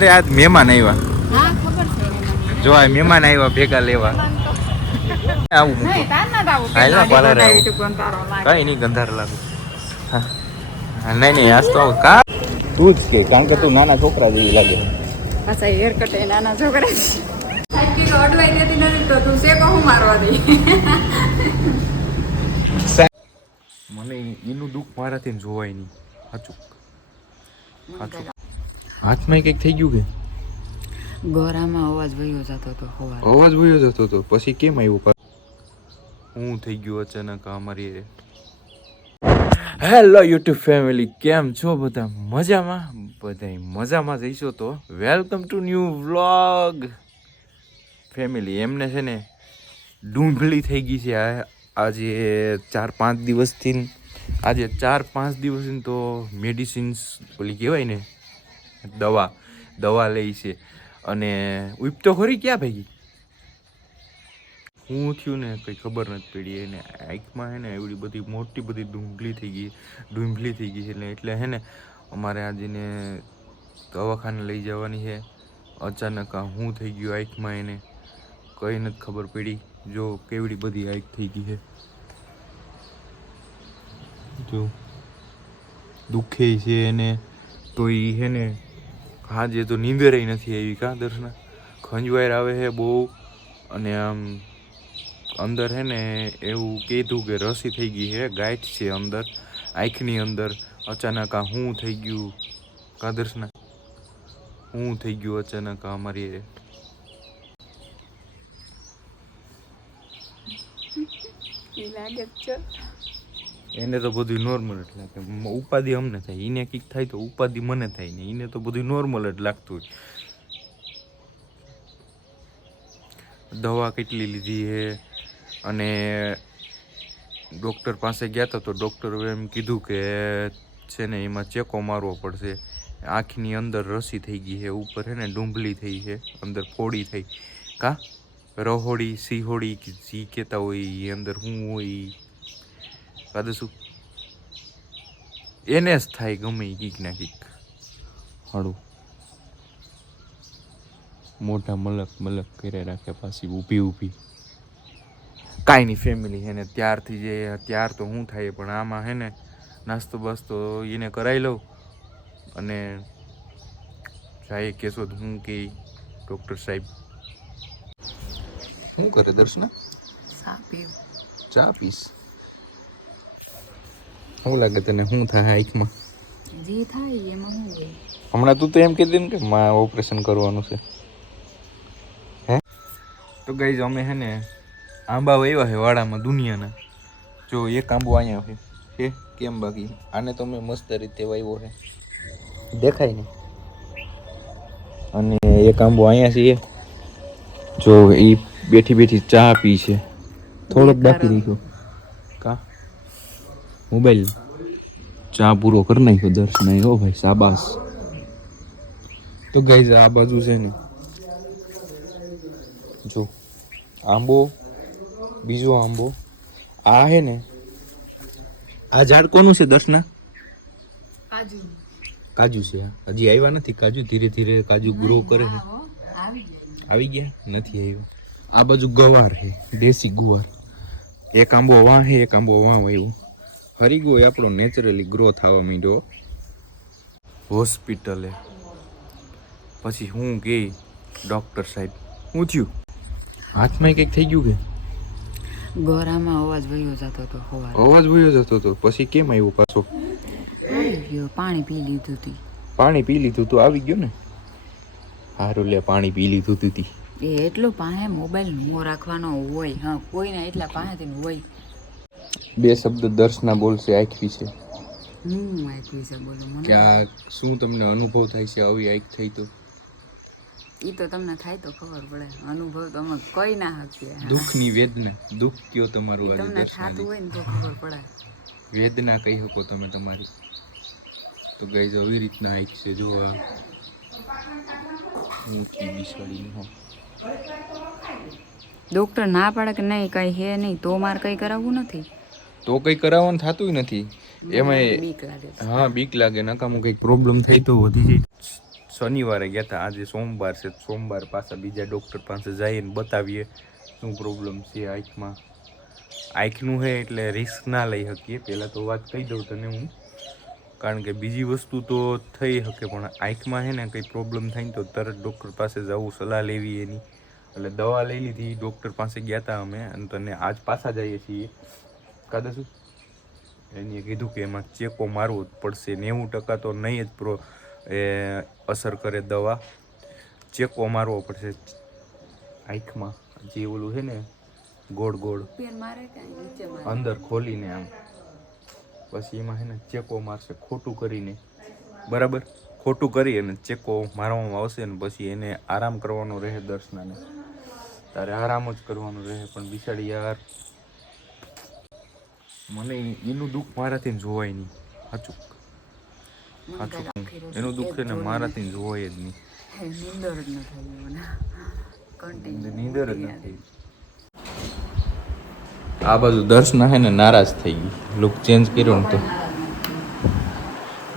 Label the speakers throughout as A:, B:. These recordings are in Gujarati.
A: અરે આજ મહેમાન આવ્યા. જો આ મહેમાન આવ્યા ભેગા લેવા આવું
B: નહીં, તાર ના થાવું.
A: હાલ ના,
B: તે
A: પાર્લર
B: બનાવી
A: આવું.
B: તું કોણ તારો લાગે.
A: કઈ નહીં ગંધાર લાગુ હા. હા, નહીં નહીં આજ તો કા તું જ કે કારણ કે તું નાના છોકરા જેવી લાગે
B: પાછા hair cut નાના છોકરા છે. સાહેબ કીધું અડવાઈ દેતી નથી તો તું શેકો હું મારવા દે
A: મને એનું દુઃખ મારાથી જોવાય નહીં હાથમાં કંઈક થઈ ગયું કે?
B: ગોરામાં અવાજ વયો જતો હતો
A: અવાજ વયો જતો હતો. પછી કેમ આવ્યું હું થઈ ગયું અચાનક અમારી હેલો યુટ્યુબ ફેમિલી કેમ છો બધા? મજામાં? બધા મજામાં જઈશો તો? Welcome to new vlog family એમને છે ને ડુંગળી થઈ ગઈ છે. આ આજે ચાર પાંચ દિવસથી આજે ચાર પાંચ દિવસથી તો મેડિસિન્સ ઓલી કહેવાય ને દવા દવા લઈ છે. અને ઉપતો ખરી ક્યાં ભાઈ હું થયું ને કંઈ ખબર નથી પડી. એને આંખમાં હે ને એવડી બધી મોટી બધી ડુંગળી થઈ ગઈ ડુંગળી થઈ ગઈ છે એટલે એટલે હે ને અમારે આજે ને દવાખાને લઈ જવાની છે. અચાનક આ હું થઈ ગયું આંખમાં એને. કંઈ નથી ખબર પડી. જો કેવડી બધી આંખ થઈ ગઈ છે. જો. દુખે છે એને. તો એ હે ને હાજે તો નીંદર નથી આવી કા દર્શના? ખંજવાયર આવે છે બહુ, અને આમ અંદર હે ને એવું કીધું કે રસી થઈ ગઈ છે ગાંઠ છે અંદર, આંખની અંદર. અચાનક આ હું થઈ ગયું કા દર્શના? હું થઈ ગયું અચાનક અમારી
B: લાગે છે.
A: એને તો બધું નોર્મલ જ લાગે. ઉપાધિ અમને થાય. એને કંઈક થાય તો ઉપાધિ મને થાય ને એને તો બધું નોર્મલ જ લાગતું હોય. દવા કેટલી લીધી છે અને ડૉક્ટર પાસે ગયા હતા તો ડૉક્ટરે એમ કીધું કે છે ને એમાં ચેકો મારવો પડશે. આંખની અંદર રસી થઈ ગઈ છે ઉપર છે ને ડુંબલી થઈ છે અંદર ફોડી થઈ. કા? રહોડી, સિહોડી જી કહેતા હોય એ અંદર હું હોય કાદે શું? એને જ થાય ગમે કીક ના કીક. હાડું. મોઢા મલક મલક કર્યા રાખે પાછી ઊભી ઊભી. કાંઈ નહીં ફેમિલી હે ને ત્યારથી જે ત્યાર તો શું થાય પણ આમાં હે ને નાસ્તો બાસ્તો એને કરાવી લઉં અને જાય કેશો તો હું કે ડૉક્ટર સાહેબ. શું કરે દર્શના? ચા પીસ શું લાગે તને શું થાય આંખમાં?
B: જે થાય એમાં શું હોય?
A: હમણાં તું તો એમ કીધું ને કે માં ઓપરેશન કરવાનું છે. હે? તો ગઈ અમે હે ને આંબા વાવ્યા છે વાડામાં દુનિયાના. જો એક આંબો અહીંયા છે. હે કેમ બાકી? આને તો મેં મસ્ત રીતે વાવ્યો છે. દેખાય ને અને એક આંબો અહીંયા છે. જો એ બેઠી બેઠી ચા પી છે. થોડોક બાકી રાખ્યો કા મોબાઈલ. ચા પૂરો કરી નાખ્યો દર્શન હો ભાઈ શાબાશ. તો ગઈ આ બાજુ છે ને. જો આંબો બીજો આંબો. આ હે ને આ ઝાડ કોનું છે દર્શના?
B: કાજુ
A: કાજુ છે આ. હજી આવ્યા નથી કાજુ ધીરે ધીરે કાજુ ગ્રો કરે છે.
B: આવી
A: ગયા. નથી આવ્યો આ બાજુ ગવાર છે દેશી ગુવાર. એક આંબો વાં છે એક આંબો વાં આવ્યો હરીગો એ આપણો નેચરલી ગ્રો થવા માંડ્યો. હોસ્પિટલે. પછી હું ગઈ ડૉક્ટર સાહેબ. હું થયું? હાથમાં કંઈક થઈ ગયું કે?
B: ગોરામાં અવાજ વયો જતો હતો
A: અવાજ વયો જતો હતો. પછી કેમ આવ્યો પાછો?
B: પાણી પી લીધું તી.
A: પાણી પી લીધું તું? આવી ગયો ને? હારું લે પાણી પી લીધું તું તી.
B: એ એટલું પાસે મોબાઈલ નો રાખવાનો હોય. હા કોઈના એટલા પાસેથી હોય.
A: બે શબ્દ દર્શના બોલશે આંખ વિશે
B: હું આપ્યું છે બોલો
A: કે આ શું તમને અનુભવ થાય છે આવી આંખ થઈ તો?
B: એ તો તમને થાય તો ખબર પડે. અનુભવ તો અમે કઈ ના શકીએ.
A: દુઃખની વેદના દુઃખ કયો તમારું આજે
B: તમને થાતું હોય ને તો ખબર પડે.
A: વેદના કહી શકો તમે તમારી. તો ગઈ આવી રીતના આંખ છે. જો આ ઊંચી બિસાડીને હો.
B: ડોક્ટર ના પાડે કે નહીં કઈ હે નહીં તો મારે કઈ કરાવવું નથી?
A: તો કંઈ કરાવવાનું થતું નથી. એમાં
B: બીક લાગે છે.
A: હા બીક લાગે નકામું કંઈક પ્રોબ્લેમ થઈ તો વધી જાય. શનિવારે ગયા હતા આજે સોમવાર છે સોમવાર પાછા બીજા ડૉક્ટર પાસે જઈને બતાવીએ શું પ્રોબ્લેમ છે આંખમાં. આંખનું છે એટલે રિસ્ક ના લઈ શકીએ. પહેલાં તો વાત કહી દઉં તને હું. કારણ કે બીજી વસ્તુ તો થઈ શકે પણ આંખમાં છે ને કંઈ પ્રોબ્લેમ થાય ને તો તરત ડૉક્ટર પાસે જવું સલાહ લેવી એની. એટલે દવા લઈ લીધી ડૉક્ટર પાસે ગયા હતા અમે અને તને આજ પાછા જઈએ છીએ. કાદા શું એને કીધું કે એમાં ચેકો મારવો જ પડશે નેવું ટકા તો નહીં જ પ્રો એ અસર કરે દવા. ચેકો મારવો પડશે. આંખમાં જે ઓલું છે ને ગોળ ગોળ. અંદર ખોલીને આમ. પછી એમાં છે ને ચેકો મારશે ખોટું કરીને. બરાબર? ખોટું કરી અને ચેકો મારવામાં આવશે ને પછી એને આરામ કરવાનો રહે દર્શનાને. તારે આરામ જ કરવાનો રહે પણ બિચારી યાર મને એનું દુઃખ મારાથી જોવાય નહીં. સાચું. સાચું. એનું દુઃખ છે ને મારાથી જોવાય જ નહીં.
B: નીંદર જ
A: નથી આ બાજુ દર્શના છે ને નારાજ થઈ ગઈ. લુક ચેન્જ કર્યો ને તો.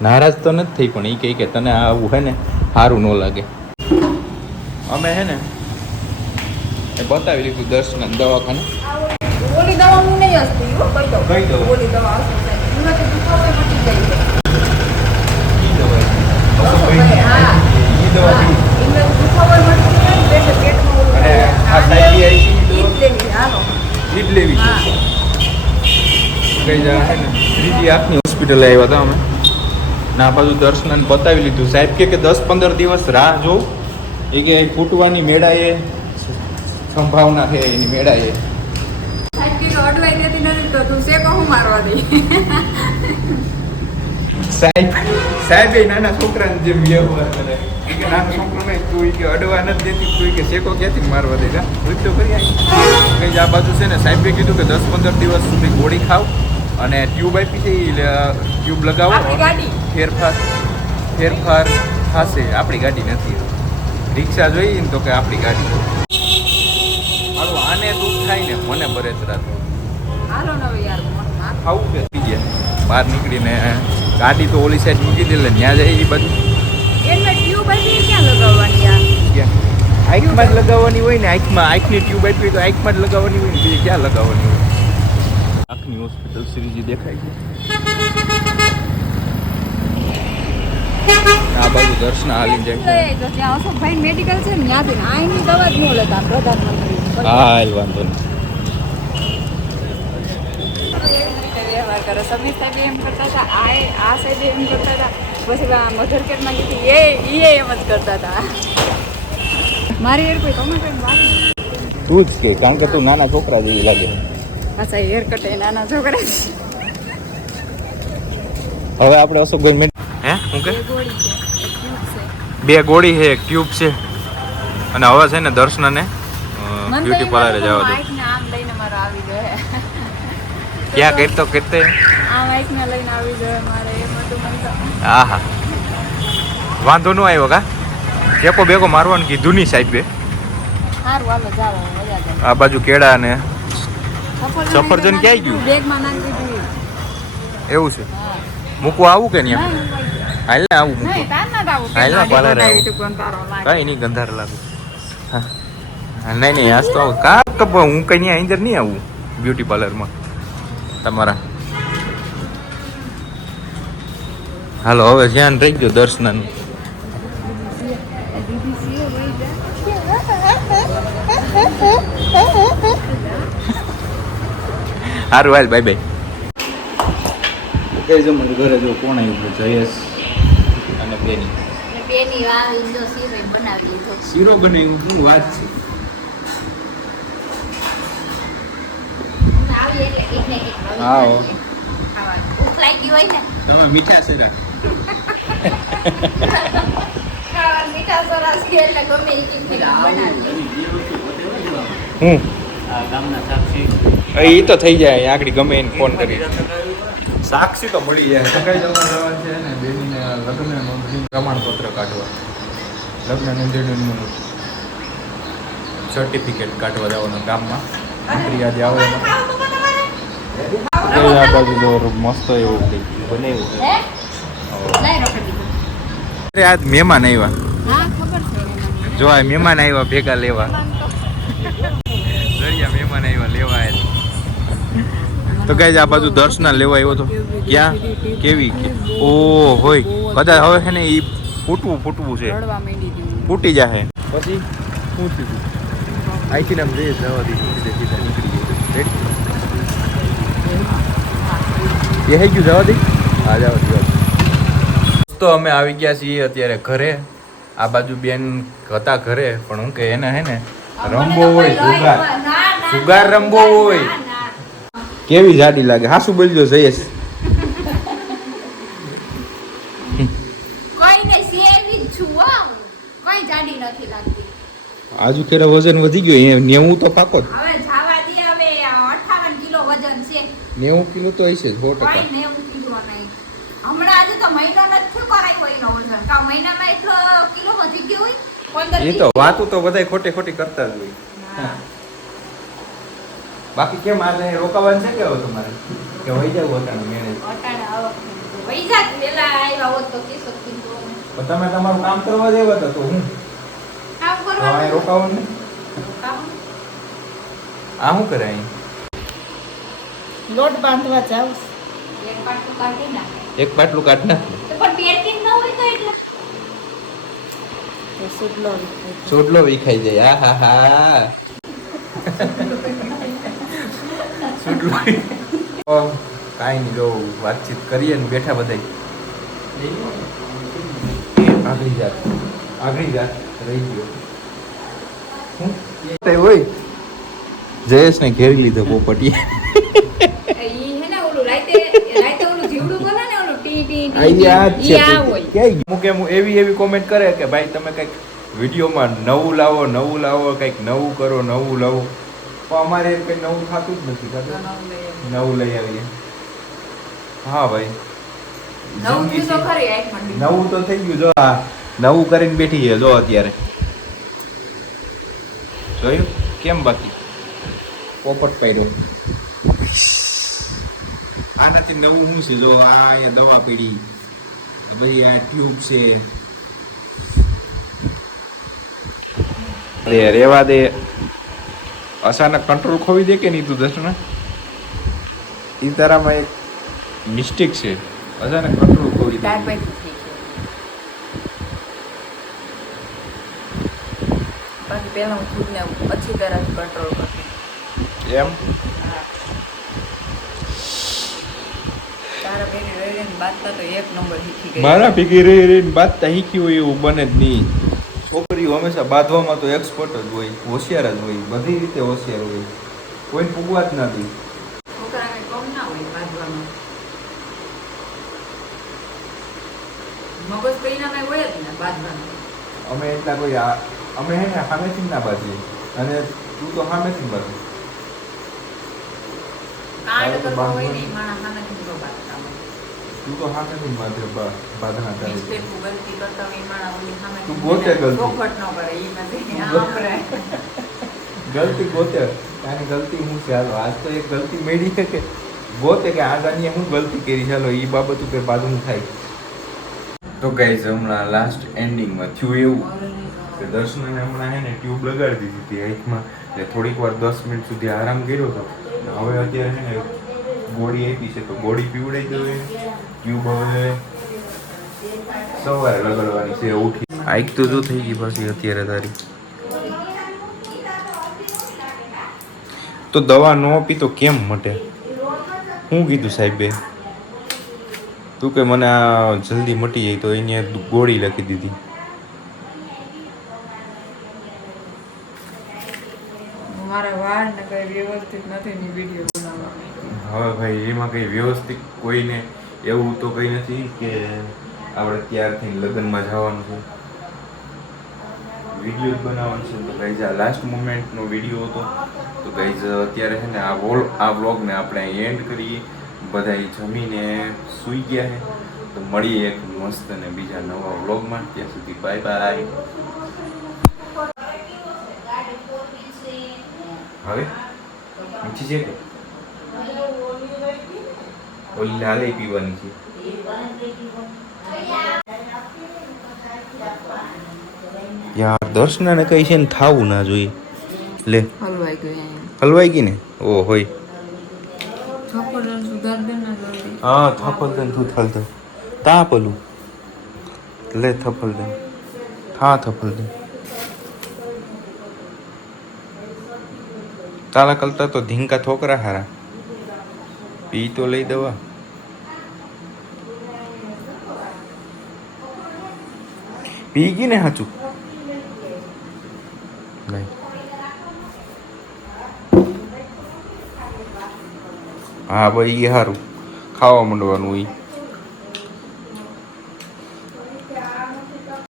A: નારાજ તો નથી થઈ પણ એ કહે કે તને આવું છે ને સારું ન લાગે. અમે છે ને એ બતાવી લીધું દર્શન દવાખાને.
B: ઓલી દવા હું નહીં હસતી હો કહી દઉં.
A: કહી દઉં.
B: ઓલી દવા હસતી એમાંથી દુખાવો એ જાય છે.
A: દવા
B: હા.
A: ઈ દવા પી.
B: દુખાવો મટી જાય
A: છે ત્રીજી આંખની હોસ્પિટલે આવ્યા હતા અમે. ના બાજુ દર્શન બતાવી લીધું. સાહેબ કે કે દસ પંદર દિવસ રાહ જો. એ કે ફૂટવાની મેળાએ સંભાવના છે એની મેળાએ.
B: સાહેબ અડવાઈ દેતી નથી તો તું શેકો હું મારવા દઈ?
A: સાહેબ સાહેબ એ નાના છોકરાને જેમ વ્યવહાર કરે કે નાનો છોકરો તું કે અડવા નથી દેતી તું કે શેકો ક્યાંથી મારવા દે? કા તો કરી આવી. કઈ આ બાજુ છે ને સાહેબે કીધું કે દસ પંદર દિવસ સુધી ગોળી ખાવ અને ટ્યુબ આપી છે ટ્યુબ લગાવો. ફેરફાર ફેરફાર થશે. આપણી ગાડી નથી. રિક્ષા જોઈએ ને તો કે આપણી ગાડી. આને દુઃખ થાય ને મને બરેતરા થાય. ખાવું કે થઈ ગયા. બહાર નીકળીને ગાડી તો ઓલી સાઈડ મૂકી દે એટલે ત્યાં જાય એ બધું આંખમાં જ લગાવવાની હોય ને આંખમાં આંખની ટ્યુબ આપી તો આંખમાં જ લગાવવાની હોય ને બીજે ક્યાં લગાવવાની હોય? આંખની હોસ્પિટલ શ્રીજી દેખાય છે. આ બાજુ દર્શન હાલી જાય
B: અશોકભાઈ મેડિકલ છે ને ત્યાંથી આઈની દવા જ ન લેતા પ્રધાનમંત્રી.
A: હા વાંધો નહીં.
B: વ્યવહાર કરે. સમીર સાહેબ એમ કરતા હતા આ આ સાહેબ એમ કરતા હતા. પછી આ કીધી એ એ એમ જ કરતા હતા. મારી હેર કોઈ કમેન્ટ વાત
A: તું જ કે કારણ કે તું નાના છોકરા જેવી લાગે.
B: અચ્છા હેર કટ એ નાના છોકરા
A: હવે આપણે અશોકભાઈ મેં હે? હું કે?
B: બે ગોળી છે એક
A: ટ્યુબ છે. અને હવે છે ને દર્શનને બ્યુટી પાર્લરે જવા દો
B: માઇકને આમ લઈને મારો આવી ગયો
A: ક્યાં કરતો કરતે
B: આ માઇકને લઈને આવી ગયો મારે એમ હતું મને તો
A: હા વાંધો ન આવ્યો કા? ચેકો બેકો મારવાનું કીધું નહીં સાહેબે.
B: સારું હાલો જાઓ
A: આ બાજુ કેળા ને સફરજન ક્યાંય ગયું?
B: બેગમાં નાખી દીધી.
A: એવું છે? મૂકવા આવું કે નહીં. હાલ ને આવું હાલ ના
B: પાલર.
A: કઈ નહીં ગંધાર લાગુ. નહીં નહીં આજ તો કા હું કઈ અંદર નહીં આવું બ્યુટી પાર્લરમાં? તમારા. હાલો હવે ધ્યાન રહી ગયો દર્શન સારું હાલ બાય બાય જમણ ઘરે જો કોણ આવ્યું જયેશ અને બેની.
C: બેની વાવી જો શીરો બનાવી લીધો.
A: શીરો બનાવ્યું શું વાત છે?
C: હું. ભૂખ લાગી હોય ને
A: તમે મીઠા શેરા?
C: મીઠા સોરા છે એટલે ગમે એ
A: તો થઈ જાય આગળ ગમે એને ફોન કરી. સાક્ષી તો મળી જાય. સગાઈ જવા જવા છે ને બેનીને લગ્ન નોંધણી પ્રમાણપત્ર કાઢવા. લગ્ન નોંધણીનું સર્ટિફિકેટ કાઢવા જવાનું ગામમાં. દીકરી આજે આવે એમાં. આ મસ્ત એવું બનાવ્યું આજ મહેમાન આવ્યા. જો, આ મહેમાન આવ્યા, ભેગા લેવા. મહેમાન આવ્યા, લેવા. તો કઈ આ બાજુ દર્શના લેવા આવ્યો તો. ક્યાં? કેવી? ઓ, હોય. કદાચ હવે છે ને એ ફૂટવું ફૂટવું છે. ફૂટી જાહે. પછી શું થયું? અહીંથી આમ જઈએ, જવા દીધી. નીકળી ગયું. એ થઈ ગયું જવા દે. હા જવા દે તો અમે આવી ગયા છીએ અત્યારે ઘરે. આ બાજુ બેન હતા ઘરે પણ હું કે એને હે ને રમવો હોય સુગાર સુગાર રમવો હોય. કેવી જાડી લાગે? હાસુ બોલજો જયેશ.
C: કોઈ ને સેવી જ છું હો. કોઈ જાડી નથી લાગતી.
A: આજુ કેરા વજન વધી ગયો નેવું તો પાકો જ.
C: હવે જાવા દે હવે અઠાવન કિલો વજન છે
A: નેવું કિલો તો હશે સો
C: ટકા. નેવું કિલો નહીં. હમણાં આજે તો મહિનો નથી કરાયો એનો વજન કા મહિનામાં એટલો કિલો વધી ગયો હોય?
A: એ તો વાતું તો બધાય ખોટી ખોટી કરતા જ હોય. બાકી કેમ આજે રોકાવાનું છે કે તમારે? કે વહી જાવ ઓટાણું મેળે?
C: અટાણે વહી જાત. વેલા આવ્યા હોત તો કેસો કીધું અમે.
A: તમે તમારું કામ કરવા જેવા હતા તો હું?
C: કામ કરવા
A: રોકાવાનું ને?
C: કામ?
A: આ શું કરે અહીં?
B: લોટ બાંધવા જાવ.
C: એક પાટલું કાઢી નાખે.
A: એક પાટલું કાઢ નાખ.
C: તો પણ પેન્ટિંગ ન હોય તો એટલે.
A: ચોટલો વિખાઈ જાય. આ હા હા. ઓ, કાંઈ નહીં જો વાતચીત કરીએ ને બેઠા બધાય. આગળી જાત. આગળી જાત રહી ગયો. હું જયેશ ને ઘેરી લીધો પોપટી
C: ઈ હે ને ઓલું રાતે રાતે ઓલું જીવડું બોલે ને ઓલું ટી ટી ટી
A: આ યાદ
C: ઈ
A: છે
C: આ હોય
A: ક્યાંય અમુક એમ એવી એવી કોમેન્ટ કરે કે ભાઈ તમે કંઈક વિડીયોમાં નવું લાવો નવું લાવો કંઈક નવું કરો નવું લાવો. પણ અમારે એમ કંઈ નવું થતું જ નથી નવું લઈ આવીએ. હા ભાઈ.
C: નવું તો
A: તો થઈ ગયું જો આ નવું કરીને બેઠી છે જો અત્યારે. જોયું? કેમ બાકી? પોપટ પહેર્યો. આનાથી નવું શું છે? જો આ અહીંયા દવા પડી. પછી આ ટ્યુબ છે. દે રેવા દે. અચાનક કંટ્રોલ ખોવી દે કે નહીં તું દર્શન? એ તારામાં એક મિસ્ટેક છે. અચાનક કંટ્રોલ ખોવી દે.
B: પહેલા હું ખુદને પછી તરત કંટ્રોલ કરતી.
A: એમ
B: તારા ભેગી રહી રહીને બાંધતા તો એક નંબર શીખી ગઈ
A: મારા ભેગી રહી રહીને બાદ શીખી હોય એવું બને જ નહીં. છોકરીઓ હંમેશા બાંધવામાં તો એક્સપર્ટ જ હોય હોશિયાર જ હોય બધી રીતે હોશિયાર હોય. કોઈ પૂગવા જ નથી અમે એટલા કોઈ અમે હે ને સામેથી ના બાજીએ અને તું તો સામેથી જ બાંધે.
B: કાંડ કરવો હોય ને માણસ સામેથી ન બાંધતા
A: તું તો હાથે જ બાંધે બા- બાંધણા કરે
B: મિસ્ટેક ગલતી કરતા હોય માણસ ઓલી સામેથી
A: તું ગોતે ગલતી.
B: ચોખવટ ન કરે એ નથી
A: તું
B: આમ
A: ગોતે.
B: રહે.
A: ગલતી ગોતે તારી ગલતી હું છે હાલો આજ તો એક ગલતી મેળી છે કે ગોતે કે આ જાણીએ હું ગલતી કરી ચાલો એ બાબત ઉપર બાજુ થાય તો ગાઈઝ હમણાં લાસ્ટ એન્ડિંગમાં થયું એવું કે દર્શનને હમણાં હે ને ટ્યુબ લગાડી દીધી હતી આંખમાં એટલે થોડીક વાર દસ મિનિટ સુધી આરામ કર્યો હતો હવે અત્યારે હે ને ગોળી આપી છે, તો ગોળી પીવડાઈ દઉં ટ્યુબ હવે સવારે લગાડવાની છે, ઉઠી. આઈક તો જો થઈ ગઈ પાછી અત્યારે તારી. તો દવા ન પી તો કેમ મટે? શું કીધું સાહેબે તું કે મને આ જલ્દી મટી જાય તો એને ગોળી લખી દીધી.
B: મારા વાળ ને કઈ વ્યવસ્થિત નથી ની વીડિયો બનાવવાની.
A: હવે ભાઈ, એમાં કઈ વ્યવસ્થિત કોઈને એવું તો કઈ નથી કે આપણે ત્યારથી લગ્નમાં જવાનું છે? વીડિયો બનાવવાનો છે. તો ગાઈઝ આ લાસ્ટ મુમેન્ટનો વીડિયો હતો. તો ગાઈઝ અત્યારે છે ને આ વોલ આ વ્લોગને આપણે એન્ડ કરીએ. બધા જમીને સૂઈ ગયા છે. તો મળીએ એક મસ્ત અને બીજા નવા વ્લોગમાં ત્યાં સુધી બાય બાય હવે? મીઠી છે કે? ઓલી લાલે પીવાની છે. યાર દર્શનાને કઈ છે ને થાવું ના જોઈએ. લે.
B: હલવાઈ અહીંયા.
A: હલવાઈ ગઈ ને? ઓ હોય. હા થપલ દે તું થલ દે તા પેલું. લે થપલ દે હા થપલ દે તાલા કલતા તો ધીંકા ઠોકરા હારા. પી તો લઈ દવા. પી ગઈ ને હાચું? નહીં. હા ભાઈ એ સારું ખાવા માંડવાનું હોય